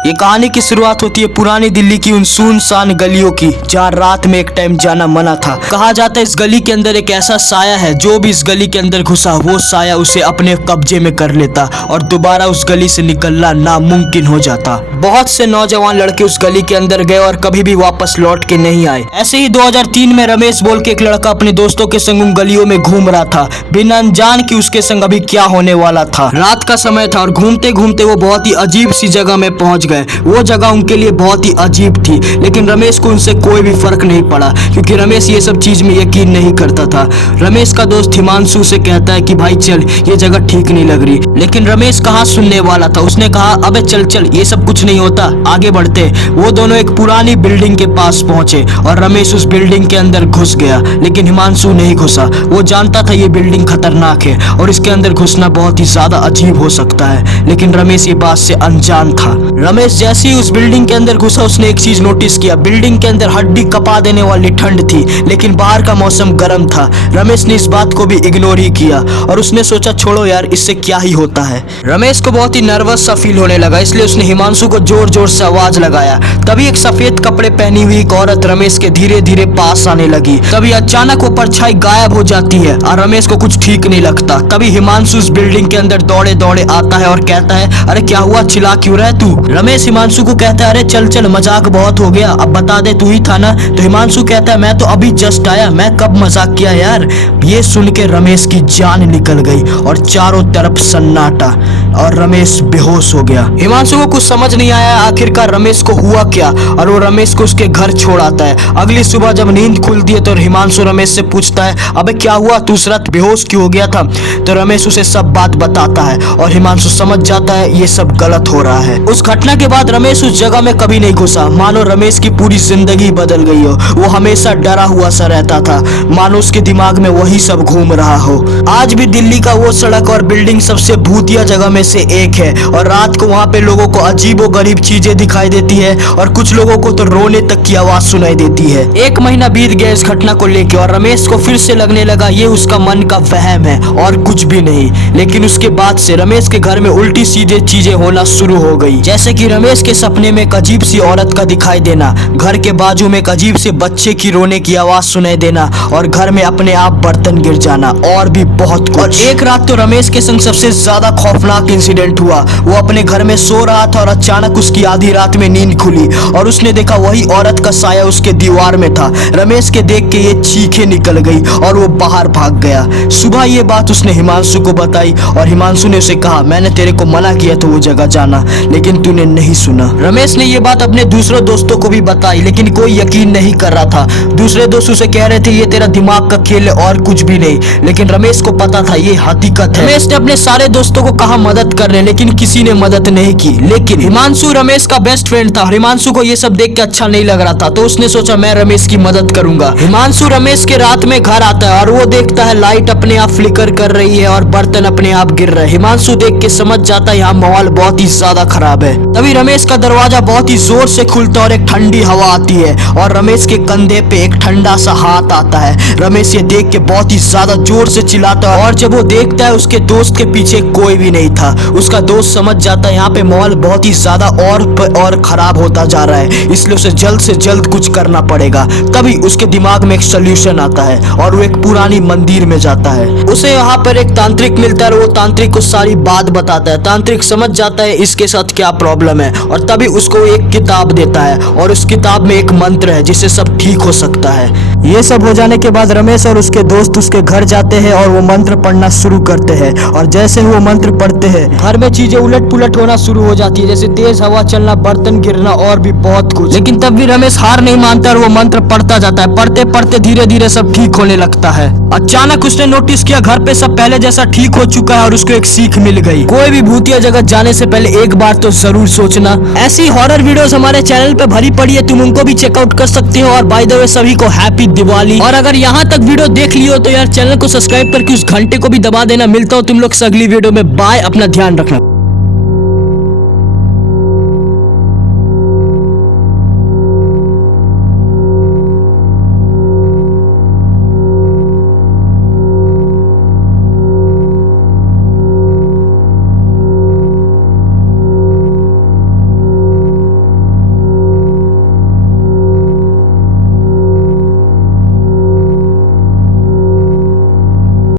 ये कहानी की शुरुआत होती है पुरानी दिल्ली की उन सुनसान गलियों की जहाँ रात में एक टाइम जाना मना था। कहा जाता है इस गली के अंदर एक ऐसा साया है, जो भी इस गली के अंदर घुसा वो साया उसे अपने कब्जे में कर लेता और दोबारा उस गली से निकलना नामुमकिन हो जाता। बहुत से नौजवान लड़के उस गली के अंदर गए और कभी भी वापस लौट के नहीं आए। ऐसे ही 2003 में रमेश बोल के एक लड़का अपने दोस्तों के संग उन गलियों में घूम रहा था, बिना अनजान कि उसके संग अभी क्या होने वाला था। रात का समय था और घूमते घूमते वो बहुत ही अजीब सी जगह में पहुंच गए। वो जगह उनके लिए बहुत ही अजीब थी, लेकिन रमेश को उनसे कोई भी फर्क नहीं पड़ा क्योंकि रमेश ये सब चीज में यकीन नहीं करता था। रमेश का दोस्त हिमांशु से कहता है कि भाई चल, ये जगह ठीक नहीं लग रही, लेकिन रमेश कहाँ सुनने वाला था। उसने कहा अबे चल चल, ये सब कुछ नहीं होता, आगे बढ़ते। वो दोनों एक पुरानी बिल्डिंग के पास पहुंचे और रमेश उस बिल्डिंग के अंदर घुस गया, लेकिन हिमांशु नहीं घुसा। वो जानता था ये बिल्डिंग खतरनाक है और इसके अंदर घुसना बहुत ही ज्यादा अजीब हो सकता है, लेकिन रमेश ये बात से अनजान था। रमेश जैसे ही उस बिल्डिंग के अंदर घुसा उसने एक चीज नोटिस किया। बिल्डिंग के अंदर हड्डी कपा देने वाली ठंड थी, लेकिन बाहर का मौसम गर्म था। रमेश ने इस बात को भी इग्नोर ही किया और उसने सोचा छोड़ो यार, इससे क्या ही होता है। रमेश को बहुत ही नर्वस सा फील होने लगा, इसलिए उसने हिमांशु को जोर जोर से आवाज लगाया। तभी एक सफेद कपड़े पहनी हुई एक औरत रमेश के धीरे धीरे पास आने लगी। तभी अचानक वो परछाई गायब हो जाती है और रमेश को कुछ ठीक नहीं लगता। तभी हिमांशु उस बिल्डिंग के अंदर दौड़े दौड़े आता है और कहता है अरे क्या हुआ, चिल्ला क्यों रहा है तू। रमेश हिमांशु को कहता है अरे चल चल, मजाक बहुत हो गया, अब बता दे तू ही था ना। तो हिमांशु कहता है मैं तो अभी जस्ट आया, मैं कब मजाक किया यार। ये सुन के रमेश की जान निकल गई और चारों तरफ सन्नाटा और रमेश बेहोश हो गया। हिमांशु को कुछ समझ नहीं आया आखिरकार रमेश को हुआ क्या, और वो रमेश को उसके घर छोड़ आता है। अगली सुबह जब नींद खुलती है तो हिमांशु रमेश से पूछता है अबे क्या हुआ, तू उस रात बेहोश क्यों हो गया था। तो रमेश उसे सब बात बताता है और हिमांशु समझ जाता है ये सब गलत हो रहा है। उस घटना के बाद रमेश उस जगह में कभी नहीं घुसा, मानो रमेश की पूरी जिंदगी बदल गई हो। वो हमेशा डरा हुआ सा रहता था, मानो उसके दिमाग में वही सब घूम रहा हो। आज भी दिल्ली का वो सड़क और बिल्डिंग सबसे भूतिया जगह में से एक है और रात को वहाँ पे लोगों को अजीबो गरीब चीजें दिखाई देती है और कुछ लोगों को तो रोने तक की आवाज सुनाई देती है। 1 महीना बीत गया इस घटना को लेकर और रमेश को फिर से लगने लगा ये उसका मन का वहम है और कुछ भी नहीं। लेकिन उसके बाद से रमेश के घर में उल्टी सीधे चीजें होना शुरू हो गई, जैसे कि रमेश के सपने में एक अजीब सी औरत का दिखाई देना, घर के बाजू में एक अजीब से बच्चे की रोने की आवाज सुनाई देना और घर में अपने आप बर्तन गिर जाना और भी बहुत कुछ। और एक रात तो रमेश के संग सबसे ज्यादा खौफनाक इंसिडेंट हुआ। वो अपने घर में सो रहा था और अचानक उसकी आधी रात में नींद खुली और उसने देखा वही औरत का साया उसके दीवार में था। रमेश के देख के ये चीखें निकल गई और वो बाहर भाग गया। सुबह ये बात उसने हिमांशु को बताई और हिमांशु ने उसे कहा मैंने तेरे को मना किया था वो जगह जाना, लेकिन तूने नहीं सुना। रमेश ने ये बात अपने दूसरे दोस्तों को भी बताई, लेकिन कोई यकीन नहीं कर रहा था। दूसरे दोस्त उसे कह रहे थे ये तेरा दिमाग का खेल है और कुछ भी नहीं, लेकिन रमेश को पता था ये हकीकत है। रमेश ने अपने सारे दोस्तों को कहा मदद करने, लेकिन किसी ने मदद नहीं की। लेकिन हिमांशु रमेश का बेस्ट फ्रेंड था। हिमांशु को ये सब देख के अच्छा नहीं लग रहा था, तो उसने सोचा मैं रमेश की मदद करूंगा। हिमांशु रमेश के रात में घर आता है और वो देखता है लाइट अपने आप फ्लिकर कर रही है और बर्तन अपने आप गिर रहे हैं। हिमांशु देख के समझ जाता है यहाँ माहौल बहुत ही ज्यादा खराब है। तभी रमेश का दरवाजा बहुत ही जोर से खुलता और एक ठंडी हवा आती है और रमेश के कंधे पे एक ठंडा सा हाथ आता है। रमेश ये देख के बहुत ही ज्यादा जोर से चिल्लाता है और जब वो देखता है उसके दोस्त के पीछे कोई भी नहीं था। उसका दोस्त समझ जाता है यहाँ पे माहौल बहुत ही ज्यादा और खराब होता जा रहा है, इसलिए उसे जल्द से जल्द कुछ करना पड़ेगा। तभी उसके दिमाग में एक सोल्यूशन आता है और वो एक पुरानी मंदिर में जाता है। उसे यहाँ पर एक तांत्रिक मिलता है और वो तांत्रिक को सारी बात बताता है। तांत्रिक समझ जाता है इसके साथ क्या प्रॉब्लम है और तभी उसको एक किताब देता है और उस किताब में एक मंत्र है जिससे सब ठीक हो सकता है। ये सब हो जाने के बाद रमेश और उसके दोस्त उसके घर जाते हैं और वो मंत्र पढ़ना शुरू करते हैं और जैसे वो मंत्र पढ़ते हैं घर में चीजें उलट पुलट होना शुरू हो जाती है, जैसे तेज हवा चलना, बर्तन गिरना और भी बहुत कुछ। लेकिन तब भी रमेश हार नहीं मानता और वो मंत्र पढ़ता जाता है। पढ़ते पढ़ते धीरे धीरे सब ठीक होने लगता है। अचानक उसने नोटिस किया घर पे सब पहले जैसा ठीक हो चुका है और उसको एक सीख मिल गई, कोई भी भूतिया जगह जाने से पहले एक बार तो जरूर सोचना। ऐसी हॉरर वीडियोस हमारे चैनल पे भरी पड़ी है, तुम उनको भी चेकआउट कर सकते हो। और बाय द वे सभी को हैप्पी दिवाली। और अगर यहाँ तक वीडियो देख लियो तो यार चैनल को सब्सक्राइब करके उस घंटे को भी दबा देना। मिलता हूँ तुम लोग से अगली वीडियो में। बाय, अपना ध्यान रखना।